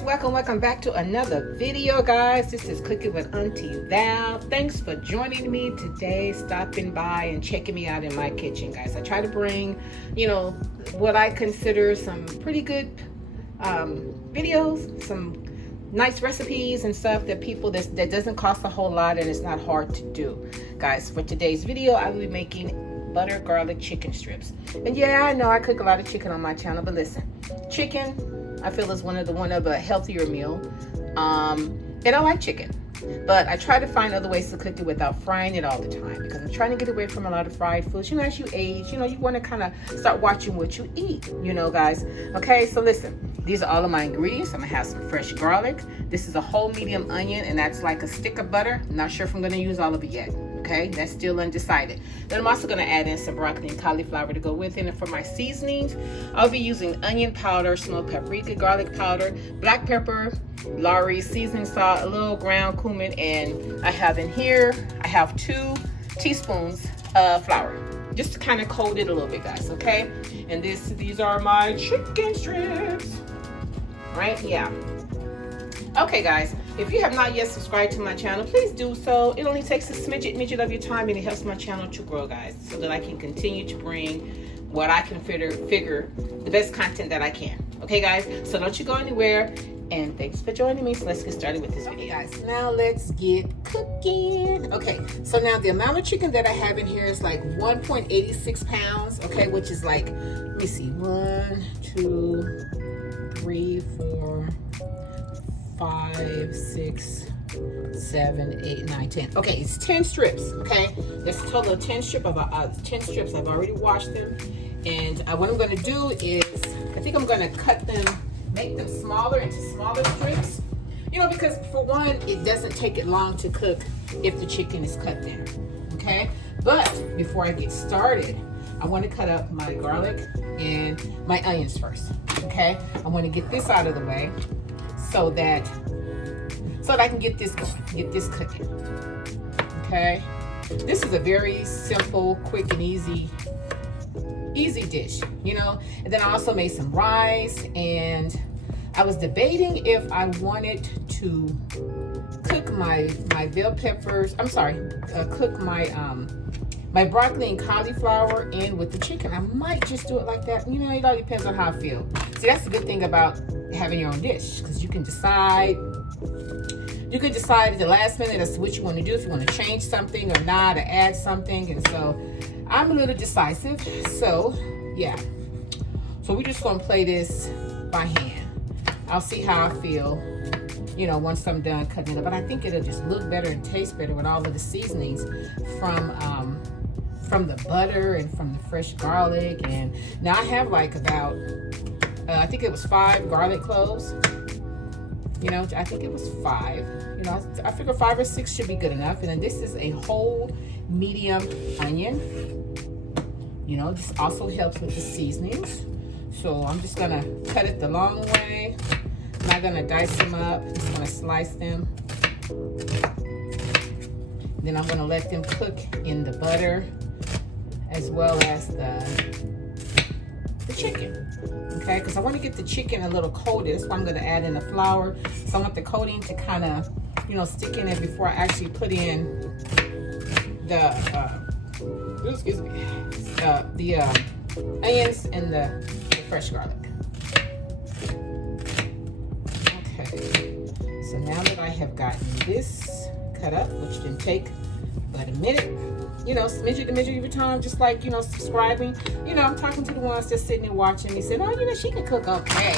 Welcome back to another video, guys. This is Cooking with Auntie Val. Thanks for joining me today, stopping by and checking me out in my kitchen, guys. I try to bring, what I consider some pretty good videos, some nice recipes and stuff that that doesn't cost a whole lot and it's not hard to do. Guys, for today's video, I will be making butter garlic chicken strips. And yeah, I know I cook a lot of chicken on my channel, but listen, chicken I feel is one of a healthier meal. And I like chicken, but I try to find other ways to cook it without frying it all the time, because I'm trying to get away from a lot of fried foods. As you age, you want to kind of start watching what you eat, guys. Okay, so listen, these are all of my ingredients. I'm gonna have some fresh garlic. This is a whole medium onion, and that's like a stick of butter. I'm not sure if I'm gonna use all of it yet. Okay, that's still undecided. Then I'm also gonna add in some broccoli and cauliflower to go with it. And for my seasonings, I'll be using onion powder, smoked paprika, garlic powder, black pepper, Lawry's seasoning salt, a little ground cumin, and I have 2 teaspoons of flour, just to kind of coat it a little bit, guys. Okay, and these are my chicken strips, right? Yeah. Okay, guys, if you have not yet subscribed to my channel, please do so. It only takes a midget of your time, and it helps my channel to grow, guys, so that I can continue to bring what I can figure the best content that I can. Okay, guys, so don't you go anywhere, and thanks for joining me. So let's get started with this video. Okay, guys, now let's get cooking. Okay, so now the amount of chicken that I have in here is like 1.86 pounds, okay, which is like, let me see, 1, 2, 3, 4, 5, 6, 7, 8, 9, 10. Okay, it's 10 strips. Okay, that's a total of 10 strips. I've already washed them, and what I'm going to do is, I think I'm going to make them smaller into smaller strips. Because for one, it doesn't take it long to cook if the chicken is cut thin. Okay, but before I get started, I want to cut up my garlic and my onions first. Okay, I want to get this out of the way, so that I can get this going, get this cooking. Okay, this is a very simple, quick, and easy dish, And then I also made some rice, and I was debating if I wanted to cook my bell peppers. Cook my broccoli and cauliflower in with the chicken. I might just do it like that. It all depends on how I feel. See, that's the good thing about having your own dish, because you can decide at the last minute as to what you want to do, if you want to change something or not, or add something. And so I'm a little decisive. So yeah, so we're just gonna play this by hand. I'll see how I feel, once I'm done cutting it up. But I think it'll just look better and taste better with all of the seasonings from the butter and from the fresh garlic. And now I have like about I think it was 5 garlic cloves. I think it was 5. I figure 5 or 6 should be good enough. And then this is a whole medium onion. This also helps with the seasonings. So I'm just gonna cut it the long way. I'm not gonna dice them up. I'm just gonna slice them. Then I'm gonna let them cook in the butter as well as the chicken. Okay, because I want to get the chicken a little coated. That's why I'm going to add in the flour. So I want the coating to kind of, stick in it before I actually put in the onions and the fresh garlic. Okay, so now that I have gotten this cut up, which didn't take but a minute, smidget of your time, just like, subscribing. I'm talking to the ones just sitting there watching me, saying, oh, she can cook okay,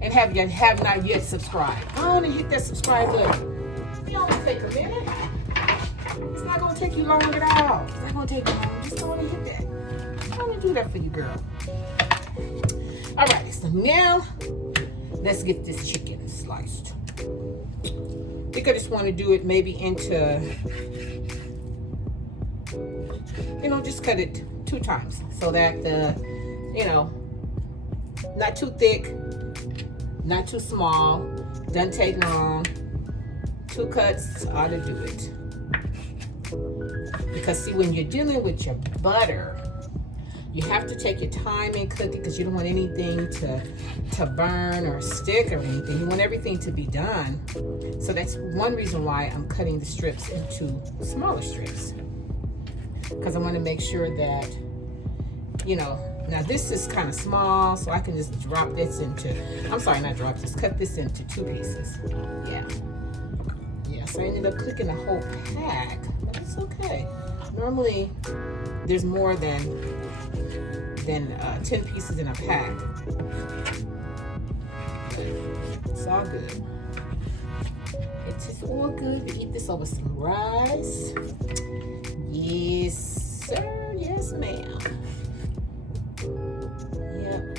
and have not yet subscribed. I want to hit that subscribe button. It only take a minute. It's not going to take you long at all. It's not going to take you long. Just go and hit that. I want to do that for you, girl. All right, so now let's get this chicken sliced. I think I just want to do it maybe into, just cut it 2 times so that not too thick, not too small, doesn't take long. 2 cuts ought to do it. Because see, when you're dealing with your butter, You have to take your time and cook it because you don't want anything to burn or stick or anything. You want everything to be done. So that's one reason why I'm cutting the strips into smaller strips, because I want to make sure that, you know, now this is kind of small, so I can just drop this into, I'm sorry, not drop this, cut this into 2 pieces. Yeah. Yeah, so I ended up cooking a whole pack, but it's okay. Normally, there's more than 10 pieces in a pack. But it's all good. It is all good. We eat this over some rice. Yes, sir. Yes, ma'am. Yep.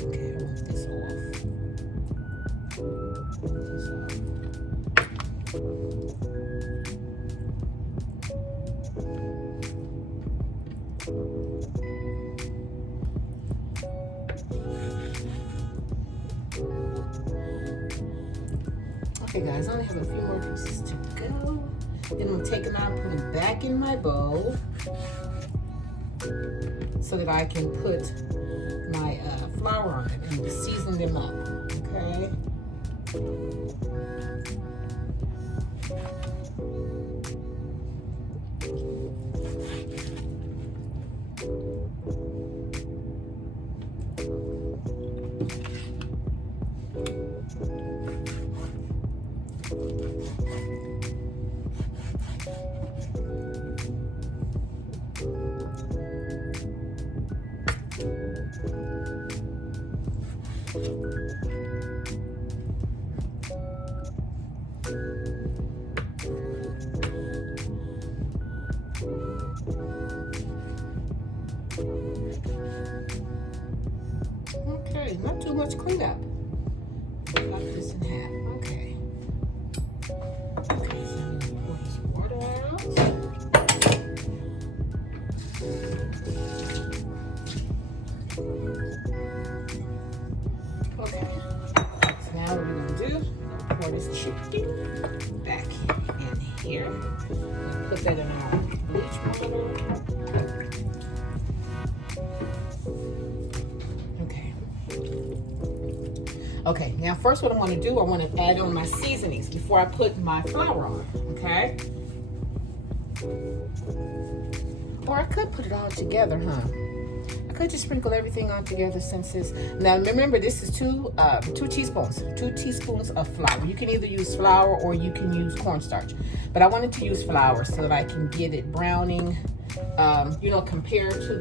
Okay, I want this off. Okay guys, I only have a few more pieces to go. Then I'm gonna take them out and put them back in my bowl so that I can put my flour on it and season them up, okay? Okay, not too much cleanup. Cut this in half. Okay. Okay, so I'm gonna pour this water out. Okay. So now what we're gonna do, pour this chicken back in here. And put that in our bleach water. Okay, now first what I want to do, I want to add on my seasonings before I put my flour on, okay? Or I could put it all together, huh? I could just sprinkle everything on together since it's, now remember this is two teaspoons of flour. You can either use flour or you can use cornstarch. But I wanted to use flour so that I can get it browning, you know, compared to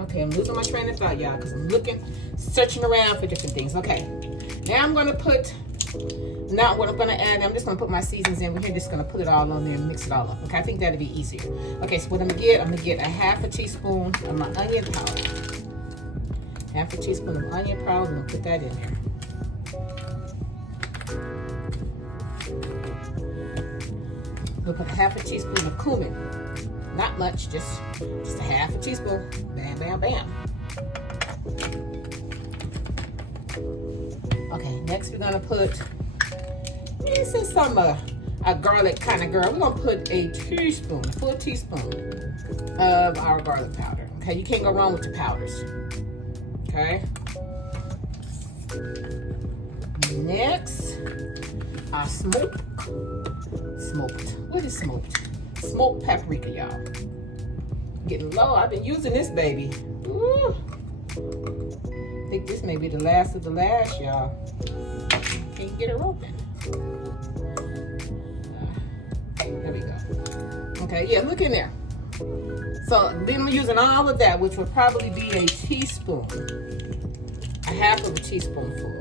okay, I'm losing my train of thought, y'all, because I'm searching around for different things. Okay, now I'm gonna put, now what I'm gonna add, I'm just gonna put my seasons in. We're just gonna put it all on there and mix it all up. Okay, I think that'd be easier. Okay, so what I'm gonna get a half a teaspoon of my onion powder. Half a teaspoon of onion powder, I'm gonna put that in there. We'll put half a teaspoon of cumin. Not much, just a half a teaspoon. Bam, bam, bam. Okay, next we're gonna put, since I'm a garlic kind of girl, we're gonna put a full teaspoon of our garlic powder. Okay, you can't go wrong with the powders. Okay. Next, our smoked. What is smoked? Smoked paprika, y'all. Getting low. I've been using this baby. Ooh. I think this may be the last of the last, y'all. Can't get her open. There we go. Okay, yeah, look in there. So then I'm using all of that, which would probably be a teaspoon. A half of a teaspoonful.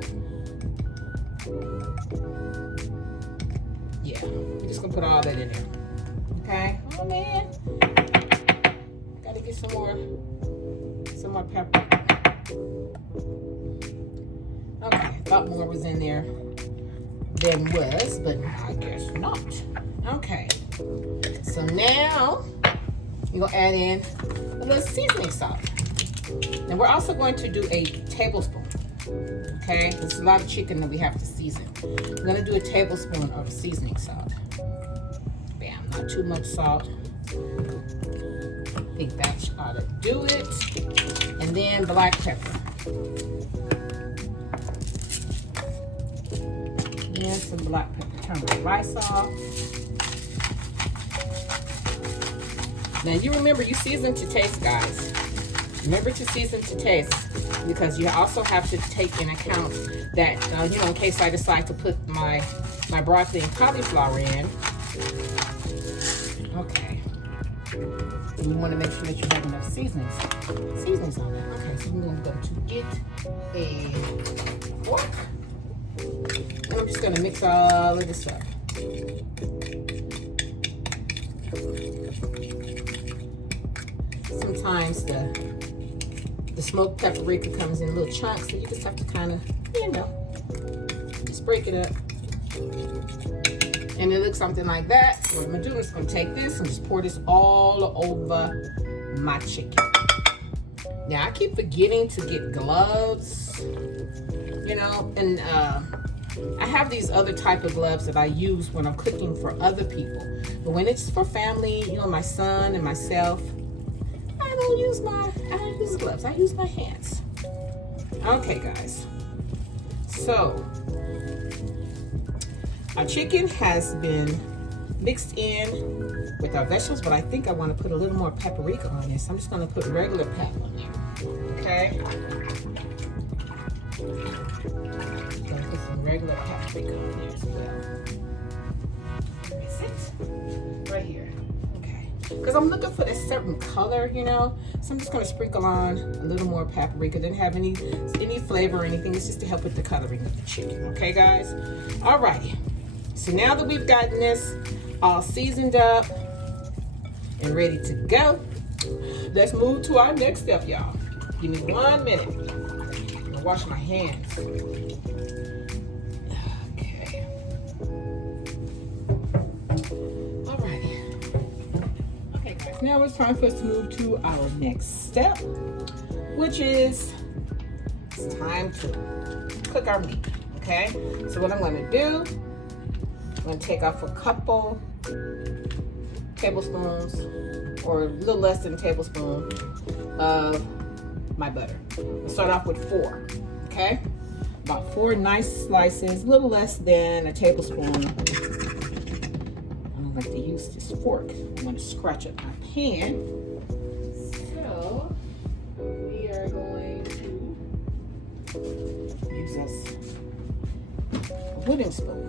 Yeah, we're just gonna put all that in there. Okay. Oh man. Gotta get some more pepper. Okay, I thought more was in there than was, but I guess not. Okay. So now you're gonna add in a little seasoning salt. And we're also going to do a tablespoon. Okay, there's a lot of chicken that we have to season. We're gonna do a tablespoon of seasoning salt. Bam, not too much salt. I think that ought to do it. And then black pepper. And some black pepper. Turn my rice off. Now you remember, you season to taste, guys. Remember to season to taste, because you also have to take in account that, you know, in case I decide to put my broccoli and cauliflower in. Okay. We want to make sure that you have enough seasonings on that. Okay, so I'm going to get a fork. And I'm just going to mix all of this up. Sometimes the smoked paprika comes in little chunks, so you just have to kind of, you know, just break it up. And it looks something like that. What I'm gonna do is gonna take this and just pour this all over my chicken. Now I keep forgetting to get gloves, you know, and I have these other type of gloves that I use when I'm cooking for other people. But when it's for family, you know, my son and myself, I don't use gloves. I use my hands. Okay, guys. So our chicken has been mixed in with our vegetables, but I think I want to put a little more paprika on this. I'm just going to put regular pep on there. Okay. Gonna put some regular paprika on there as well. Is it? Right here. Okay. Because I'm looking for this certain color, you know. So I'm just gonna sprinkle on a little more paprika. Didn't have any flavor or anything. It's just to help with the coloring of the chicken. Okay, guys. Alrighty. So now that we've gotten this all seasoned up and ready to go, let's move to our next step, y'all. Give me 1 minute. I'm gonna wash my hands. Okay. Alrighty. Okay, guys. Now it's time for us to move to our next step, which is it's time to cook our meat. Okay. So what I'm gonna do, I'm going to take off a couple tablespoons, or a little less than a tablespoon of my butter. We'll start off with 4, okay? About 4 nice slices, a little less than a tablespoon. I don't like to use this fork. I'm going to scratch up my pan. So we are going to use this wooden spoon.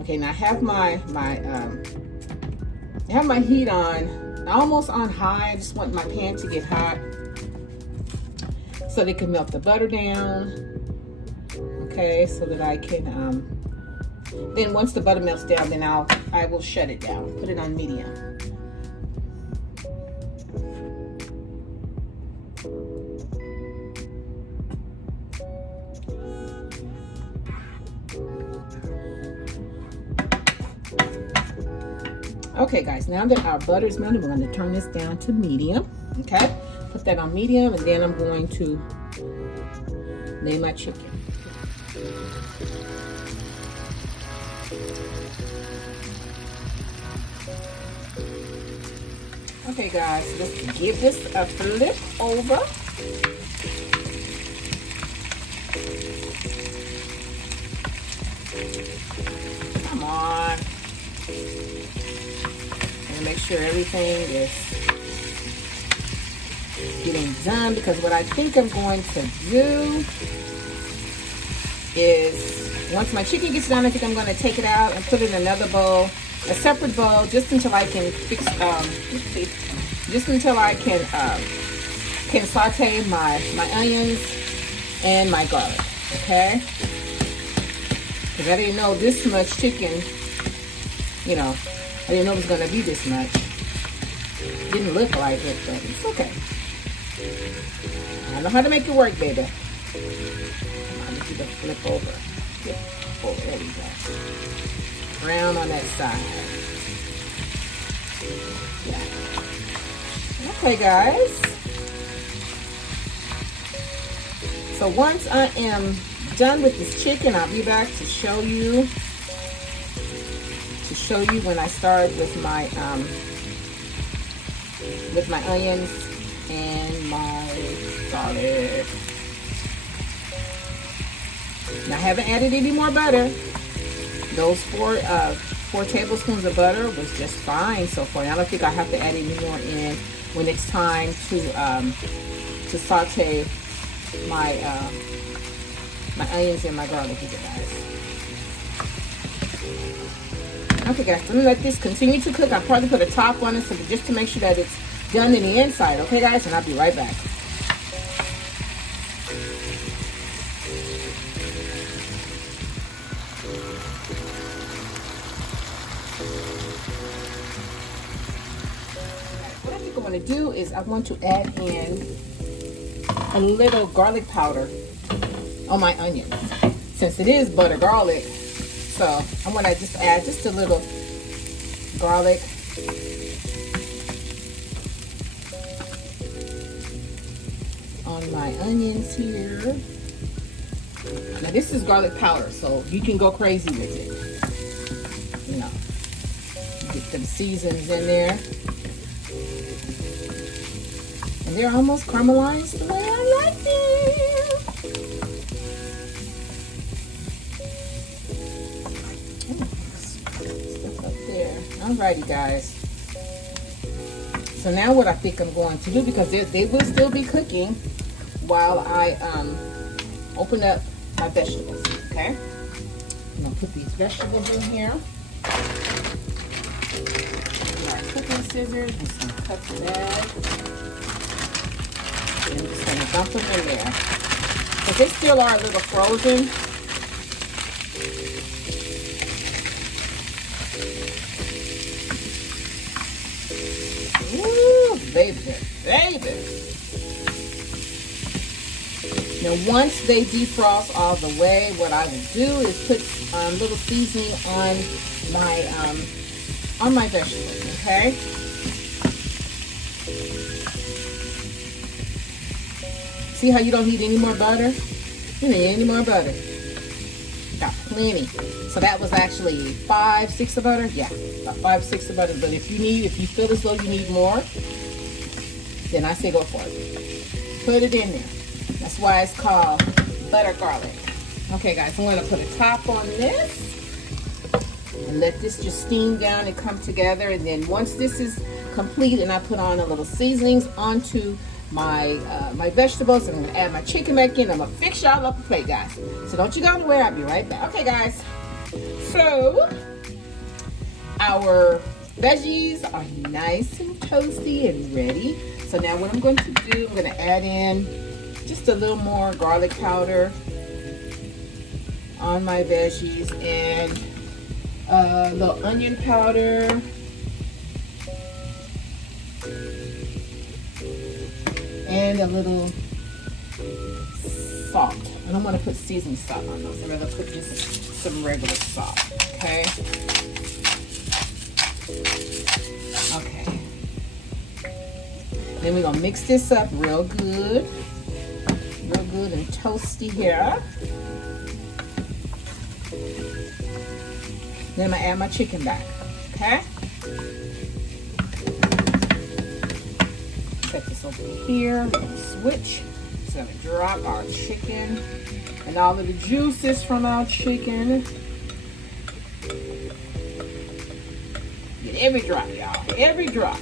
Okay, now I have my heat on, almost on high. I just want my pan to get hot so they can melt the butter down. Okay, so that I can, then once the butter melts down, then I will shut it down, put it on medium. Okay, guys, now that our butter is melted, we're going to turn this down to medium. Okay, put that on medium, and then I'm going to lay my chicken. Okay, guys, let's give this a flip over. Come on. And make sure everything is getting done, because what I think I'm going to do is, once my chicken gets done, I think I'm going to take it out and put it in another bowl, a separate bowl, just until I can fix, just until I can saute my onions and my garlic, okay? Because I didn't know this much chicken, you know, I didn't know it was going to be this much. Didn't look like it, but it's okay. I know how to make it work, baby. Come on, let's do the flip over. Oh, there we go. Brown on that side. Yeah. Okay, guys. So once I am done with this chicken, I'll be back to show you when I start with my onions and my garlic. Now, I haven't added any more butter. Those four tablespoons of butter was just fine so far. I don't think I have to add any more in when it's time to saute my onions and my garlic with it, guys. Okay, guys, I'm gonna let this continue to cook. I'll probably put a top on it just to make sure that it's done in the inside. Okay, guys, and I'll be right back. What I think I want to do is I want to add in a little garlic powder on my onions, since it is butter garlic. So I want to just add just a little garlic on my onions here. Now this is garlic powder, so you can go crazy with it. You know, get them seasons in there. And they're almost caramelized the way I like them. Stuff up there. Alrighty, guys. So now what I think I'm going to do, because they will still be cooking while I open up my vegetables, okay? I'm gonna put these vegetables in here. My cooking scissors and some cut bag. And I'm just gonna dump them in there. But they still are a little frozen. Ooh, baby, baby. Now, once they defrost all the way, what I will do is put a little seasoning on my vegetables. Okay. See how you don't need any more butter? You don't need any more butter. Got plenty. So that was actually 5, 6 of butter. Yeah, about 5, 6 of butter. But if you feel as though you need more, then I say go for it. Put it in there. That's why it's called butter garlic. Okay, guys, I'm going to put a top on this and let this just steam down and come together. And then once this is complete and I put on a little seasonings onto my my vegetables, and I'm going to add my chicken back in. I'm going to fix y'all up a plate, guys. So don't you go anywhere. I'll be right back. Okay, guys. So our veggies are nice and toasty and ready. So now what I'm going to do, I'm going to add in just a little more garlic powder on my veggies and a little onion powder. And a little salt. I don't want to put seasoning salt on those. I'm going to put just some regular salt. Okay. Okay. Then we're going to mix this up real good. Real good and toasty here. Then I'm going to add my chicken back. Okay. Set this over here. We're going to switch. It's going to drop our chicken and all of the juices from our chicken. Get every drop, y'all. Every drop.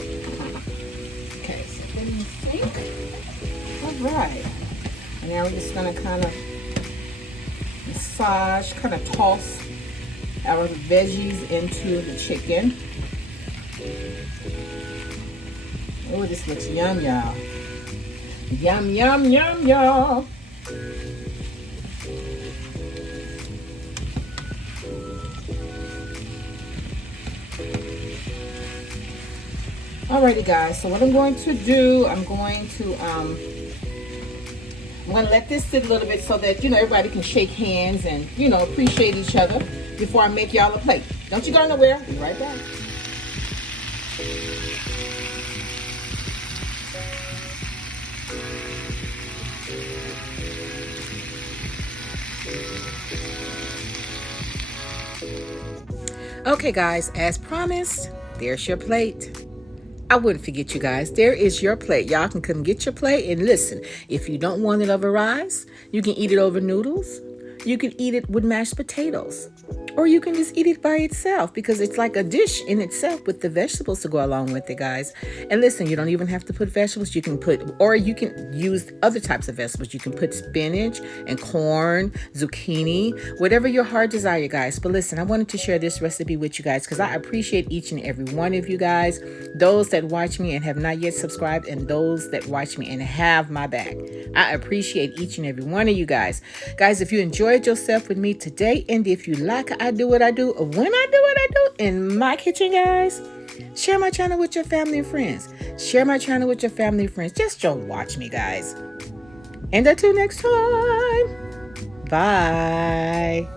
Okay, so what do you think? All right. And now we're just going to kind of massage, kind of toss our veggies into the chicken. Oh, this looks yum, y'all. Yum, yum, yum, y'all. Alrighty, guys. So what I'm going to do, I'm going to let this sit a little bit so that, everybody can shake hands and, appreciate each other before I make y'all a plate. Don't you go nowhere. I'll be right back. Okay, guys, as promised, there's your plate. I wouldn't forget you guys. There is your plate. Y'all can come get your plate and listen. If you don't want it over rice, you can eat it over noodles. You can eat it with mashed potatoes. Or you can just eat it by itself because it's like a dish in itself with the vegetables to go along with it, guys. And listen, you don't even have to put vegetables. You can put, or you can use other types of vegetables. You can put spinach and corn, zucchini, whatever your heart desire, guys. But listen, I wanted to share this recipe with you guys because I appreciate each and every one of you guys. Those that watch me and have not yet subscribed, and those that watch me and have my back. I appreciate each and every one of you guys. Guys, if you enjoyed yourself with me today, and if you like I do what I do, or when I do what I do in my kitchen, guys, share my channel with your family and friends. Share my channel with your family and friends. Just don't watch me, guys. And until next time, bye.